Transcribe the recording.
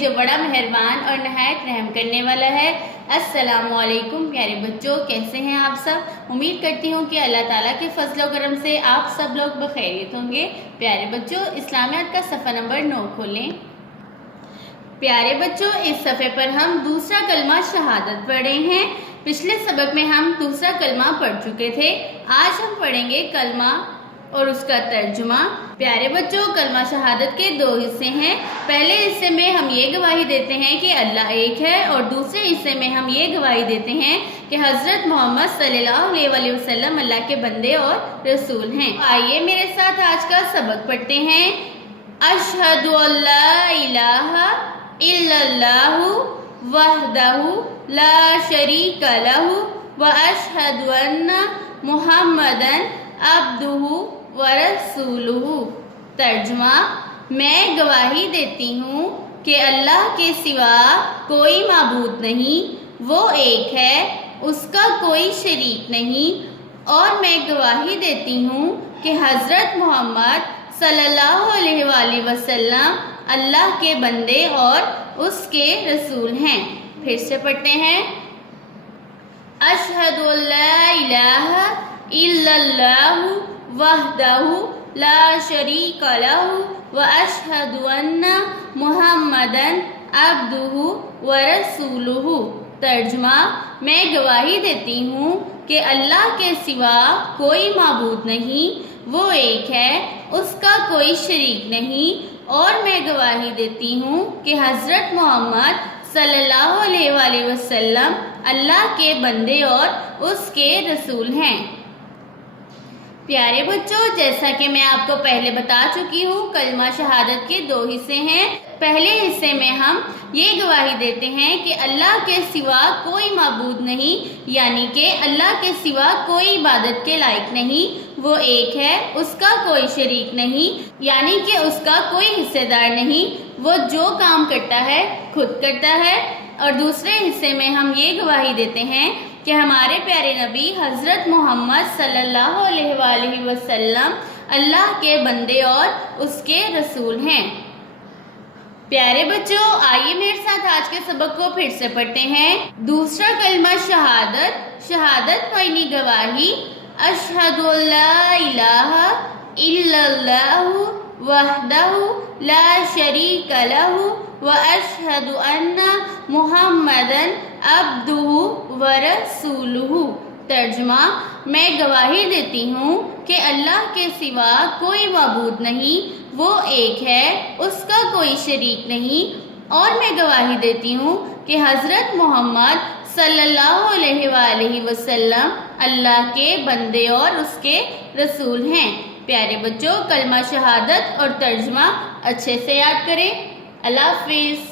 جو بڑا مہربان اور نہایت رحم کرنے والا ہے۔ السلام علیکم پیارے بچوں، کیسے ہیں آپ سب؟ امید کرتی ہوں کہ اللہ تعالیٰ کے فضل و کرم سے آپ سب لوگ بخیریت ہوں گے۔ پیارے بچوں، اسلامیات کا صفحہ نمبر 9 کھولیں۔ پیارے بچوں، اس صفحے پر ہم دوسرا کلمہ شہادت پڑھ رہے ہیں۔ پچھلے سبق میں ہم دوسرا کلمہ پڑھ چکے تھے۔ آج ہم پڑھیں گے کلمہ اور اس کا ترجمہ۔ پیارے بچوں، کلمہ شہادت کے 2 حصے ہیں۔ پہلے حصے میں ہم یہ گواہی دیتے ہیں کہ اللہ ایک ہے، اور دوسرے حصے میں ہم یہ گواہی دیتے ہیں کہ حضرت محمد صلی اللہ علیہ وسلم اللہ کے بندے اور رسول ہیں۔ آئیے میرے ساتھ آج کا سبق پڑھتے ہیں۔ اشہد ان لا الہ الا اللہ وحدہ لا شریک لہ واشہد ان محمدا عبدہ ورسولہ۔ ترجمہ: میں گواہی دیتی ہوں کہ اللہ کے سوا کوئی معبود نہیں، وہ ایک ہے، اس کا کوئی شریک نہیں، اور میں گواہی دیتی ہوں کہ حضرت محمد صلی اللہ علیہ وآلہ وسلم اللہ کے بندے اور اس کے رسول ہیں۔ پھر سے پڑھتے ہیں۔ اشہد ان لا الہ الا اللہ وحدہ لا شریک لہ واشہد ان محمدا عبدہ ورسولہ۔ ترجمہ: میں گواہی دیتی ہوں کہ اللہ کے سوا کوئی معبود نہیں، وہ ایک ہے، اس کا کوئی شریک نہیں، اور میں گواہی دیتی ہوں کہ حضرت محمد صلی اللہ علیہ وآلہ وسلم اللہ کے بندے اور اس کے رسول ہیں۔ پیارے بچوں، جیسا کہ میں آپ کو پہلے بتا چکی ہوں، کلمہ شہادت کے 2 حصے ہیں۔ پہلے حصے میں ہم یہ گواہی دیتے ہیں کہ اللہ کے سوا کوئی معبود نہیں، یعنی کہ اللہ کے سوا کوئی عبادت کے لائق نہیں، وہ ایک ہے، اس کا کوئی شریک نہیں، یعنی کہ اس کا کوئی حصے دار نہیں، وہ جو کام کرتا ہے خود کرتا ہے۔ اور دوسرے حصے میں ہم یہ گواہی دیتے ہیں کہ ہمارے پیارے نبی حضرت محمد صلی اللہ علیہ وآلہ وسلم اللہ کے بندے اور اس کے رسول ہیں۔ پیارے بچوں، آئیے میرے ساتھ آج کے سبق کو پھر سے پڑھتے ہیں۔ دوسرا کلمہ شہادت، شہادت معنی گواہی۔ اشہد ان لا الہ الا اللہ وحدہ لا شریک لہ واشہد ان محمدا عبدہ ورسولہ۔ ترجمہ: میں گواہی دیتی ہوں کہ اللہ کے سوا کوئی معبود نہیں، وہ ایک ہے، اس کا کوئی شریک نہیں، اور میں گواہی دیتی ہوں کہ حضرت محمد صلی اللہ علیہ وآلہ وسلم اللہ کے بندے اور اس کے رسول ہیں۔ پیارے بچوں، کلمہ شہادت اور ترجمہ اچھے سے یاد کریں۔ اللہ حافظ۔